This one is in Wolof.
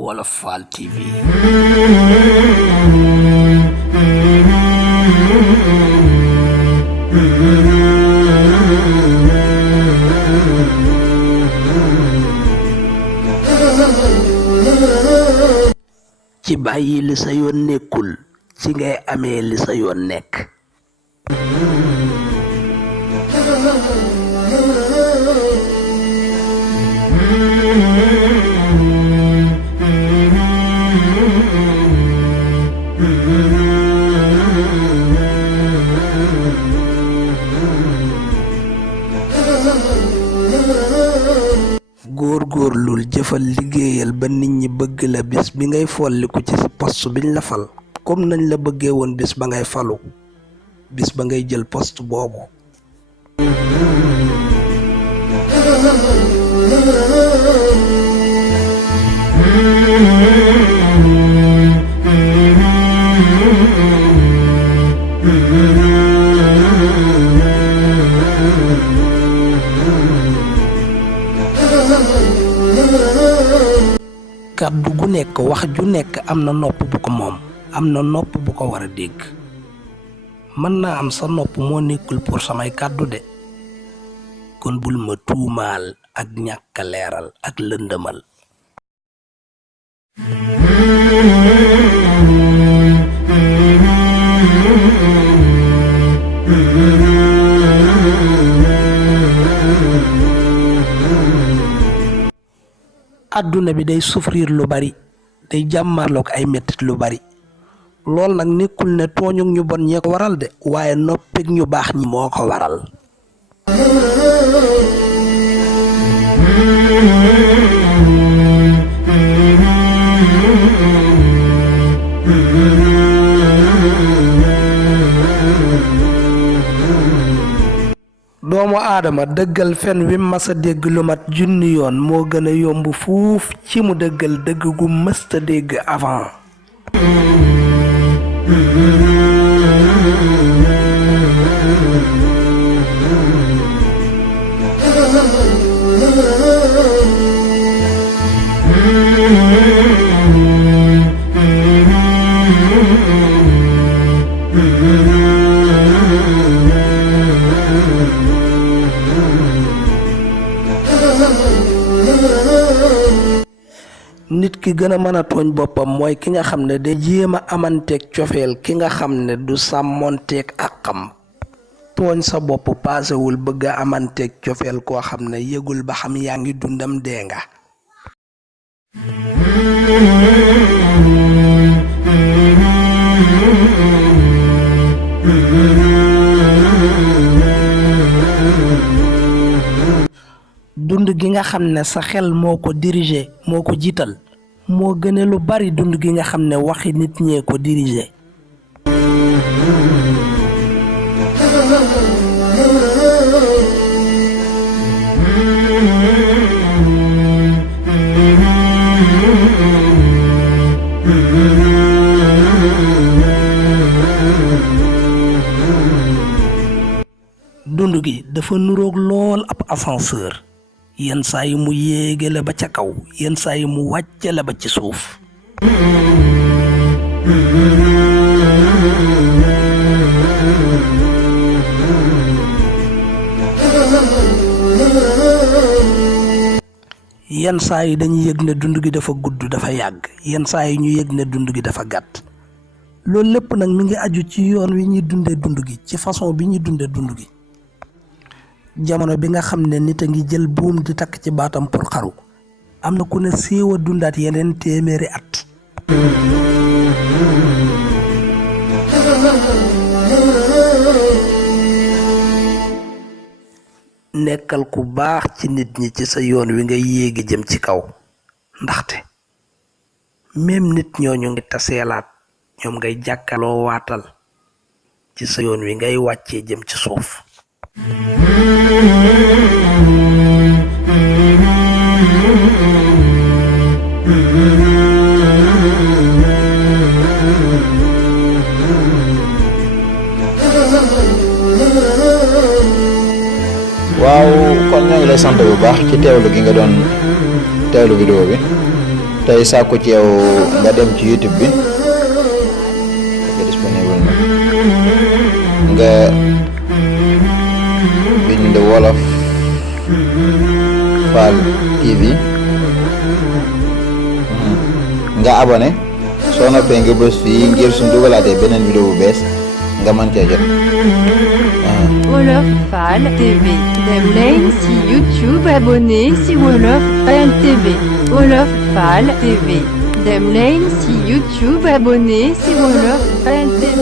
Wolof Fall TV. ci bàyyi li sa yoon nekkul ci ngay amee li sa yoon nekk. góorgóorlul jëfal liggéeyal ba nit ñi bëgg la bis bi ngay folliku ci poste biñ la fal comme nañ la bëggee woon bis ba ngay falu bis ba ngay jël poste boobu. kàddu gu nekk wax ju nekk am na nopp bu ko moom am na nopp bu ko war a dégg. mën naa am sa nopp moo nekkul pour samay kàddu de kon bul ma tuumaal ak ñàkk a leeral ak lëndëmal. àdduna bi day souffrir lu bari day jàmmarloog ay mettit lu bari lool nag nekkul ne tooñu ñu bon ñee ko waral de waaye noppig ñu baax ñi moo ko waral. doomu aadama dëggal fen wi masa dégg lu mat junni yoon moo gën a yomb fuuf ci mu dëggal dëgg gu mësta dégg avant. nit ki gën a mën a tooñ boppam mooy ki nga xam ne day jéem a amanteeg cofeel ki nga xam ne du sàmmonteeg ak xam. tooñ sa bopp paasewul bëgg a amanteeg cofeel koo xam ne yëgul ba xam yaa ngi dundam dee nga. dund gi nga xam ne sa xel moo ko diriger moo ko jiital moo gëne lu bari dund gi nga xam ne waxi nit ñee ko diriger. dund gi dafa nuroog lool ab ascenseur. yenn saa yi mu yéege la ba ca kaw yenn saa yi mu wàcce la ba ci suuf. yenn saa yi dañuy yëg ne dund gi dafa gudd dafa yàgg yenn saa yi ñu yëg ne dund gi dafa gàtt. loolu lépp nag mi ngi aju ci yoon wi ñuy dundee dund gi ci façon bi ñuy dundee dund gi. jamono bi nga xam ne nit a ngi jël buum di takk ci baatam pour xaru am na ku ne siiwa dundaat yeneen téeméeri at. nekkal ku baax ci nit ñi ci sa yoon wi ngay yéegi jëm ci kaw ndaxte même nit ñooñu ngi taseelaat ñoom ngay jàkkaloo waatal ci sa yoon wi ngay wàccee jëm ci suuf. waaw kon ñoo ngi lay sant bu baax ci teewlu gi nga doon teewlu vidéo bi tey sàkku ci yow nga dem ci YouTube bi disponible na nga bind Wolof Fall TV nga abonné soo noppee nga bës fii ngir suñ dugalaatee beneen vidéo bu bees nga mën cee jot. Wolof Fall TV. Dem leen ci YouTube abonné ci Wolof Fall TV. Wolof Fall TV. Dem leen ci YouTube abonné ci Wolof Fall TV.